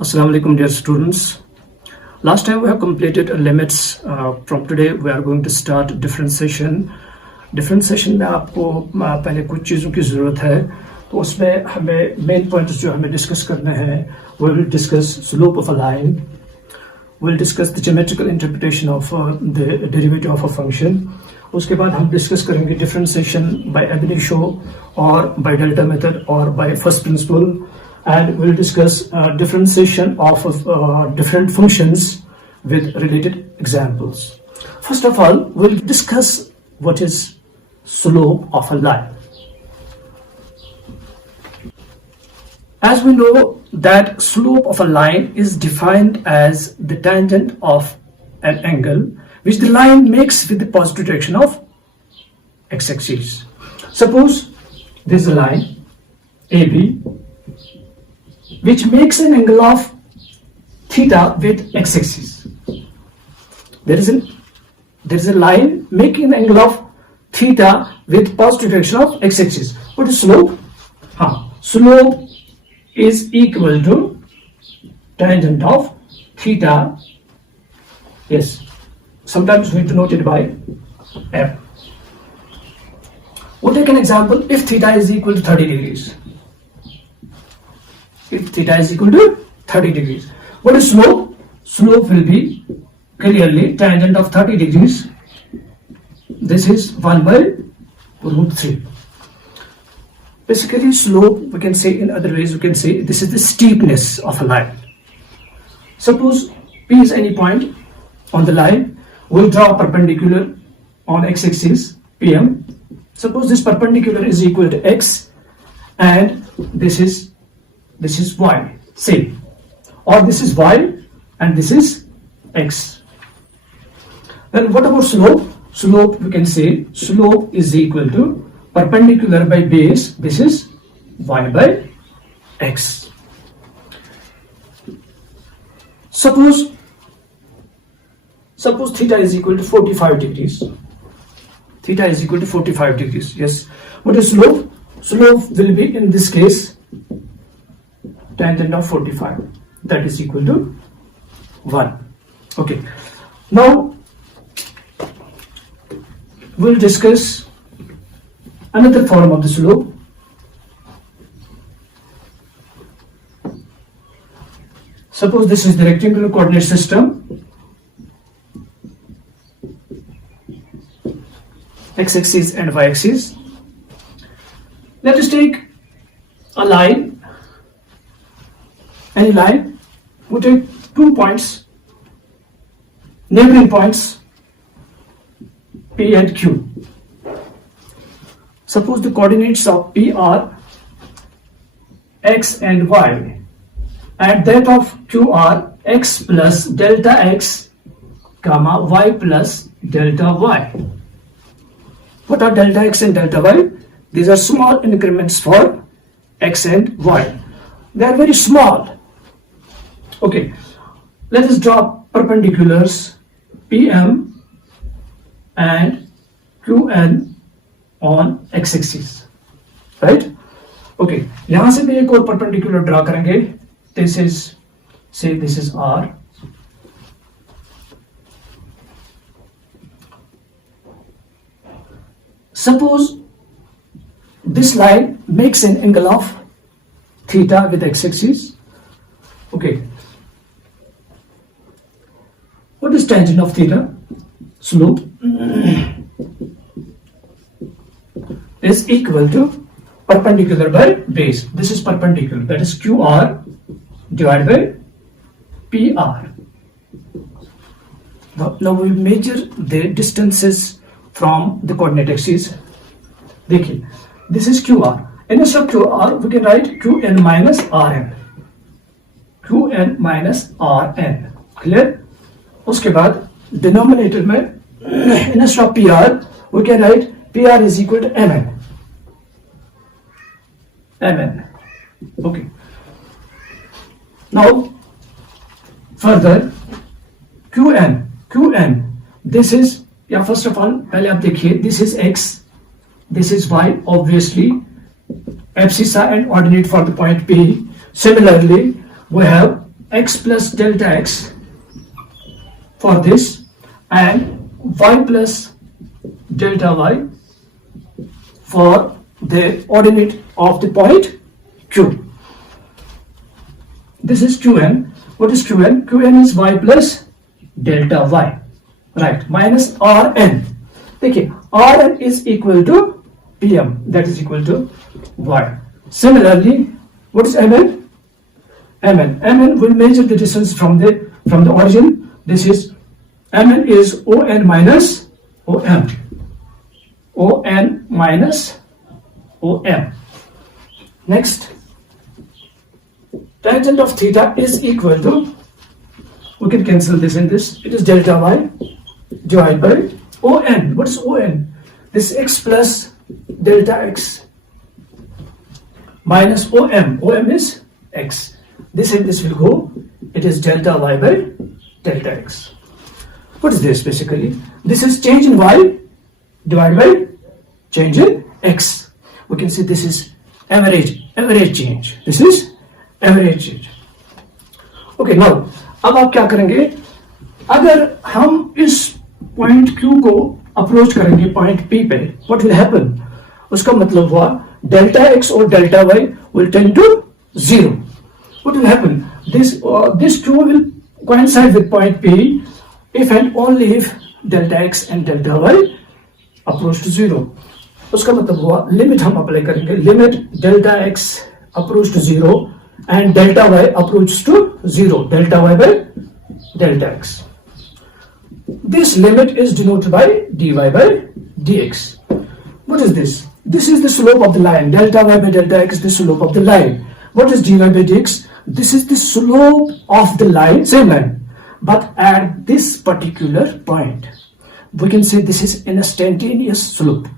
Assalamu alaikum, dear students. Last time we have completed limits. From today we are going to start differentiation. Differentiation में आपको पहले कुछ चीज़ों की ज़रूरत है, तो उसमें हमें मेन पॉइंट्स जो हमें डिस्कस करने हैं. We will discuss slope of a line. We will discuss the geometrical interpretation of the derivative of a function. उसके बाद हम डिस्कस करेंगे differentiation by ab initio और by delta method और by first principle. And we'll discuss differentiation of different functions with related examples. First of all, we'll discuss what is slope of a line. As we know that slope of a line is defined as the tangent of an angle which the line makes with the positive direction of x-axis. Suppose there's a line AB which makes an angle of theta with x-axis. There is a line making an angle of theta with positive direction of x-axis. What is slope? Slope is equal to tangent of theta. Yes, sometimes we denote it by f. We'll take an example. If theta is equal to 30 degrees. If theta is equal to 30 degrees. What is slope? Slope will be clearly tangent of 30 degrees. This is 1 by root 3. Basically slope, we can say in other ways, we can say this is the steepness of a line. Suppose P is any point on the line. We'll draw a perpendicular on x-axis PM. Suppose this perpendicular is equal to x and this is y, say, or this is y and this is x. Then what about slope? Slope, we can say slope is equal to perpendicular by base, this is y by x. Suppose theta is equal to 45 degrees. Theta is equal to 45 degrees. Yes. What is slope? Slope will be in this case tangent of 45, that is equal to 1. Okay, now we'll discuss another form of the slope. Suppose this is the rectangular coordinate system, x-axis and y-axis. Let us take a line. Any line, we take 2 points, neighboring points P and Q. Suppose the coordinates of P are x and y, and that of Q are x plus delta x, comma y plus delta y. What are delta x and delta y? These are small increments for x and y. They are very small. Okay, let us draw perpendiculars PM and QN on x-axis, right? Okay, यहाँ से भी एक और perpendicular draw करेंगे. This is, say this is R. Suppose this line makes an angle of theta with x-axis. Okay. What is tangent of theta? Slope is equal to perpendicular by base. This is perpendicular, that is QR divided by PR. Now we measure the distances from the coordinate axis. देखिए, this is QR. Instead of QR, we can write QN minus RN. QN minus RN. Clear? उसके बाद denominator में instead of PR, we can write PR is equal to MN. MN. Okay. Now, further, QN. This is, first of all, पहले आप देखिए, this is X, this is Y, obviously, abscissa and ordinate for the point P. Similarly, we have x plus delta x for this and y plus delta y for the ordinate of the point Q. This is Qn. What is Qn? Qn is y plus delta y, right, minus Rn. देखिए Rn is equal to Pm, that is equal to y. Similarly, what is Mn? Mn will measure the distance from the origin. This is Mn is On minus Om. On minus Om. Next, tangent of theta is equal to, we can cancel this and this, it is delta y divided by On. What is On? This x plus delta x minus Om. Om is x. This and this will go, it is delta y by delta x. What is this basically? This is change in y divided by change in x. We can see this is average change. This is average change. Okay, now अब आप क्या करेंगे? अगर हम इस point Q को approach करेंगे point P पे, what will happen? उसका मतलब हुआ डेल्टा x और delta y will tend to 0. What will happen? This Q will coincide with point P if and only if delta x and delta y approach to 0. उसका मतलब हुआ limit हम apply करेंगे, limit delta x approach to 0 and delta y approach to 0, delta y by delta x. This limit is denoted by dy by dx. What is this? This is the slope of the line. Delta y by delta x is the slope of the line. What is dy by dx? This is the slope of the line, same line, but at this particular point. We can say this is instantaneous slope.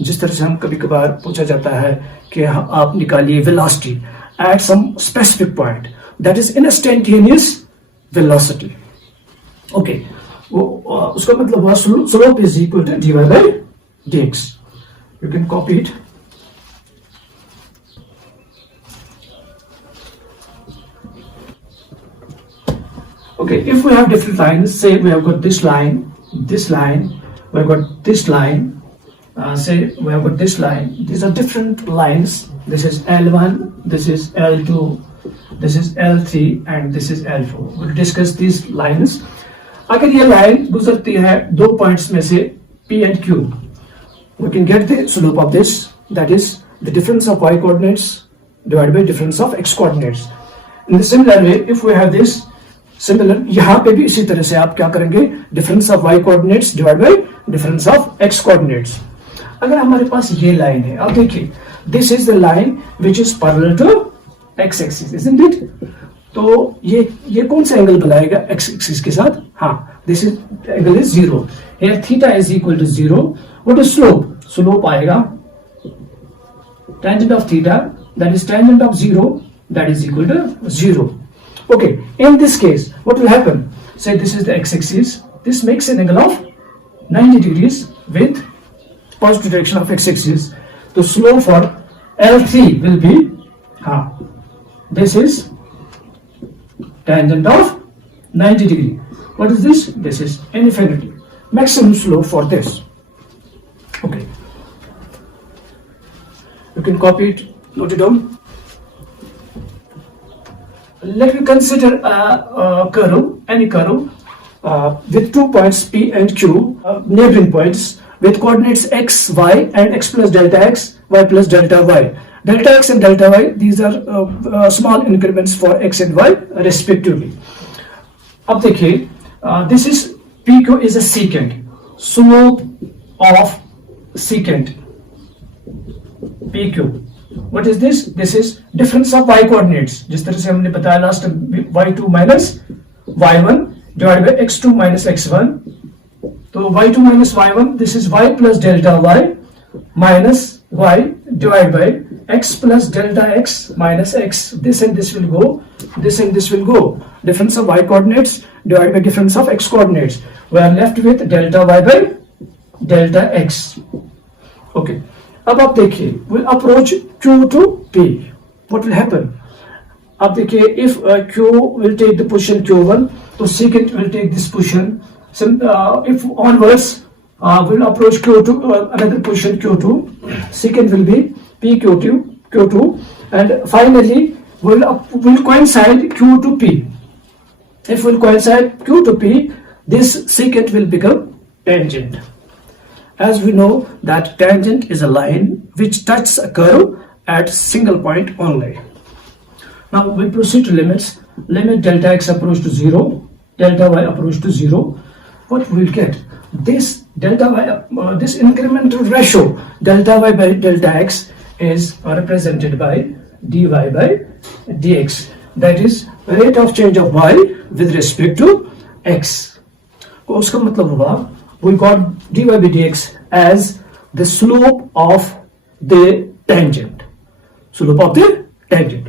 जिस तरह से हम कभी कभार पूछा जाता है कि आप निकालिए velocity at some specific point, that is instantaneous velocity. Okay, उसका मतलब हुआ slope is equal to dy by dx. You can copy it. Okay, if we have different lines, say we have got this line, we have got this line, say we have got this line. These are different lines. This is L1, this is L2, this is L3 and this is L4. We'll discuss these lines. अगर ये line गुजरती है दो points में से P and Q, we can get the slope of this, that is the difference of y coordinates divided by difference of x coordinates. In the similar way, if we have this similar, यहाँ पे भी इसी तरह से आप क्या करेंगे, difference of y coordinates divided by difference of x coordinates. अगर हमारे पास ये लाइन है, अब देखिए this is the line which is parallel to x axis, isn't it? तो ये कौन सा एंगल बनाएगा x axis के साथ? हाँ, this is angle is 0. Here theta is equal to 0. What is slope? Slope आएगा tangent of theta, that is tangent of 0, that is equal to 0. Okay, in this case, what will happen? Say this is the x axis. This makes an angle of 90 degrees with positive direction of x axis. The slope for L3 will be, this is tangent of 90 degree. What is this? This is infinity. Maximum slope for this. Okay. You can copy it, note it down. Let me consider a curve, any curve, with 2 points P and Q, neighboring points, with coordinates x, y and x plus delta x, y plus delta y. Delta x and delta y, these are small increments for x and y respectively. अब देखिए, this is PQ is a secant. Slope of secant PQ. What is this? This is difference of y coordinates. जिस तरह से हमने बताया last y2 minus y1 divided by x2 minus x1. तो y2 minus y1, this is y plus delta y minus y divided by x plus delta x minus x. This and this will go. This and this will go. Difference of y coordinates divided by difference of x coordinates. We are left with delta y by delta x. Okay. अब आप देखिए, we'll approach Q to P. What will happen? अब देखिए, if q will take the position q1, तो secant will take this position. If onwards will approach q2, another position q2, secant will be p q2, and finally will coincide q to p. If will coincide q to p, this secant will become tangent. As we know that tangent is a line which touches a curve at single point only. Now we proceed to limits. Limit delta x approach to 0, delta y approach to 0. What we will get? This delta y, this incremental ratio delta y by delta x is represented by dy by dx. That is rate of change of y with respect to x. उसका मतलब हुआ, we got dy by dx as the slope of the tangent. Slope of the tangent.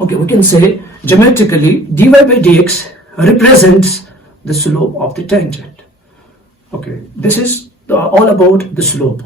Okay, we can say geometrically dy by dx represents the slope of the tangent. Okay, this is all about the slope.